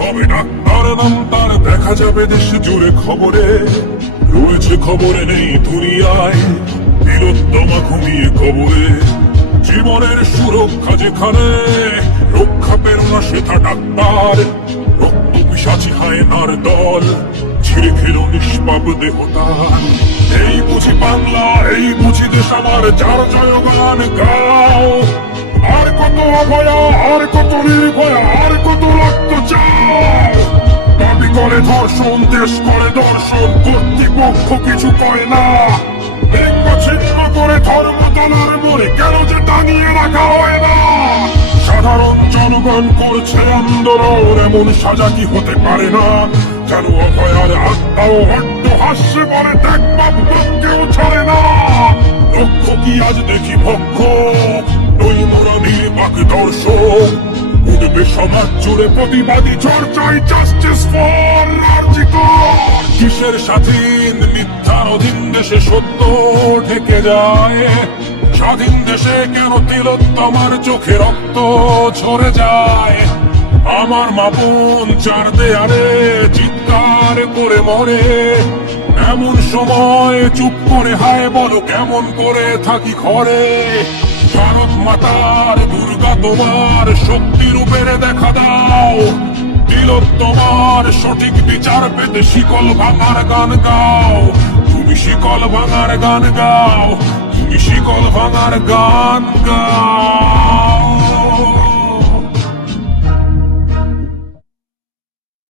হবে না। তার নাম তার দেখা যাবে দেশ জুড়ে খবরে, রয়েছে খবরে নেই দুনিয়ায় তিলোত্তমা ঘুমিয়ে কবরে। জীবনের সুরক্ষা যেখানে, রক্ষা পেল না সেটা ডাক্তার। রক্ত পিশাচি হায়নার দল ছিঁড়ে খেল নিষ্পাপ দেহতার। এই বুঝি বাংলা, এই বুঝি দেশ আমার, যার জয়গান গাও। আর কত অভয়া, আর কত নির্ভয়া, আর কত রক্ত চাও। দাবি করে ধর্ষণ, দেশ করে দর্শন, কর্তৃপক্ষ কিছু করে না। লিঙ্গ ছিন্ন করে ধর্ম তলার মোড়ে কেন যে টাঙিয়ে রাখা হয় না। সাধারণ জনগণ করছে আন্দোলন, এমন সাজা কি হতে পারে না। যেন অভয়ার আত্মাও হট্ট হাস্যে বলে দেখ বাপ, কেউ ছাড়ে না। লক্ষ্য কি আজ দেখি ভক্ষ, নই মোরা নির্বাক দর্শক। উঠবে সমাজ জুড়ে প্রতিবাদী চর্চায়, জাস্টিস ফর আরজিকর। কিসের স্বাধীন মিথ্যার অধীন দেশে সত্য ঠেকে যায়। স্বাধীন দেশে কেন তিলোত্তমার চোখে রক্ত ঝরে যায়। আমার মাপন চার দেয়ালে চিৎকার করে মরে, এমন সময় চুপ করে হায় বলো কেমন করে থাকি ঘরে। ভারত মাতার দুর্গা তোমার শক্তি রূপের দেখা দাও। তিলোত্তমার সঠিক বিচার পেতে শিকল ভাঙার গান গাও। তুমি শিকল ভাঙার গান গাও, তুমি শিকল ভাঙার গান গাও।